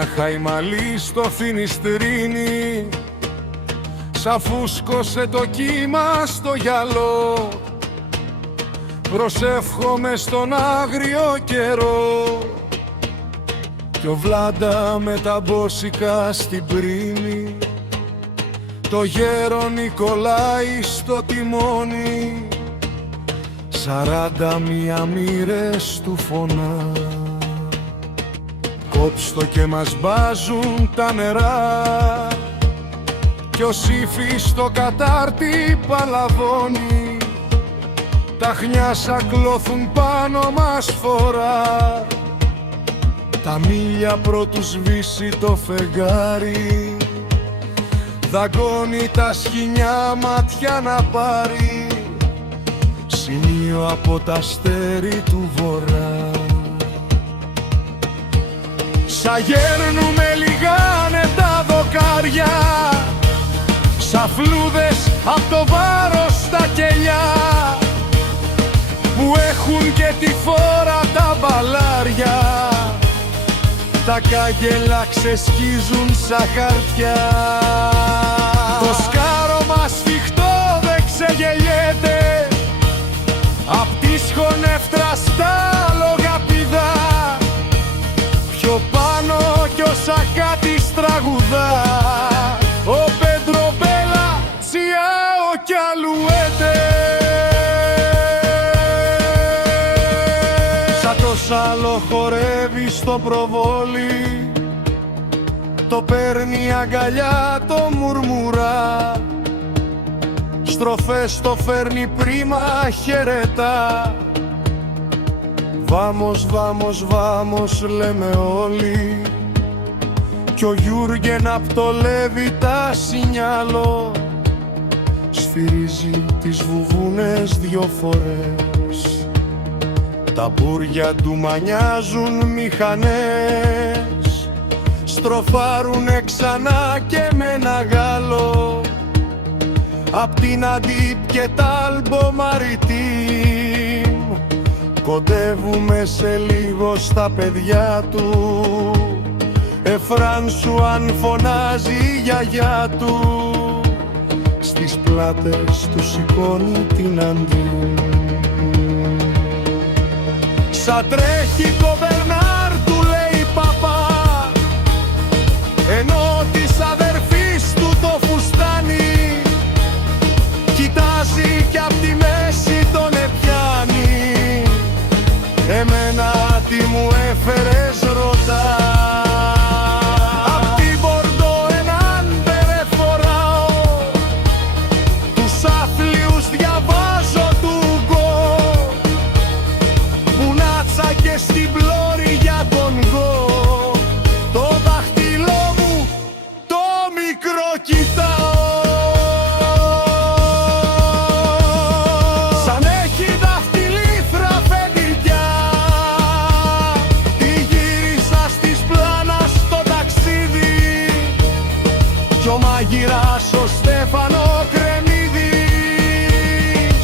ένα χαϊμαλί στο Φινιστρίνι, σαν φούσκωσε το κύμα στο γυαλό. Προσεύχομαι στον άγριο καιρό κι ο Βλάντα με τα μπόσικα στην πρίμη, το γέρο Νικολάη στο τιμόνι, 41 μοίρες του φωνά. Κόψτο και μας μπάζουν τα νερά κι ο Σύφης στο κατάρτι παλαβώνει, τα χνιάσα κλώθουν πάνω μας φορά. Τα μίλια πρώτου σβήσει το φεγγάρι, δαγκώνει τα σκοινιά μάτια να πάρει σημείο από τα αστέρι του βορρά. Σα γέρνουμε λιγάνε τα δοκάρια, σαν φλούδες απ' το βάρος στα κελιά, που έχουν και τη φόρα τα μπαλάρια, τα κάγκελα ξεσκίζουν σαν χαρτιά. Το σκάρωμα σφιχτό δεν ξεγελιέται απ' τη σχονεύτρα στα λογαπηδά, πιο πάνω κι ο Σακάτης τραγουδά, ο Πεντρομπέλα, Τσιάο κι Αλουέτε. Σαν το σάλο χορεύει στο προβόλι, το παίρνει αγκαλιά, το μουρμουρά, στροφές το φέρνει πρίμα, χαιρετά. Βάμος, βάμος, βάμος λέμε όλοι, κι ο Γιούργεν απ' το Λέβη τα σινιάλο σφυρίζει τις βουβούνες 2 φορές. Τα μπούρια του μανιάζουν μηχανές, στροφάρουνε ξανά και με ένα γάλο απ' την Αντίπ και τ'Άλμπο Μαριτίμ. Κοντεύουμε σε λίγο στα παιδιά του, Εφράνσου αν φωνάζει η γιαγιά του, στις πλάτες του σηκώνει την Αντίμ. Σαν τρέχει το Μπερνάρ του λέει παπά, ενώ της αδερφής του το φουστάνι κοιτάζει κι απ' τη μέση τον επιάνει. Εμένα τι μου έφερες ρωτά, απ' την Μπορντό έναν μπερέ φοράω, τους άθλιους διαβάζω του Γκο, μουνάτσα και στην πλώρη για τον Γκο, το δάχτυλό μου το μικρό κοιτάω. Κι ο μάγειρας ο Στέφανο Κρεμμύδη,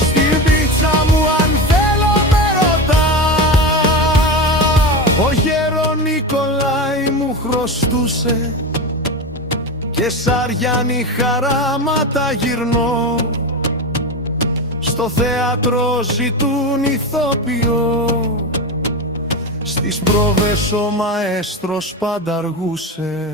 στην πίτσα μου αν θέλω με ρωτά. Ο γέρο Νικολάη μου χρωστούσε και σαριάνι χαράματα γυρνώ, στο θέατρο ζητούν ηθοποιό, στις πρόβες ο μαέστρος πάντα αργούσε.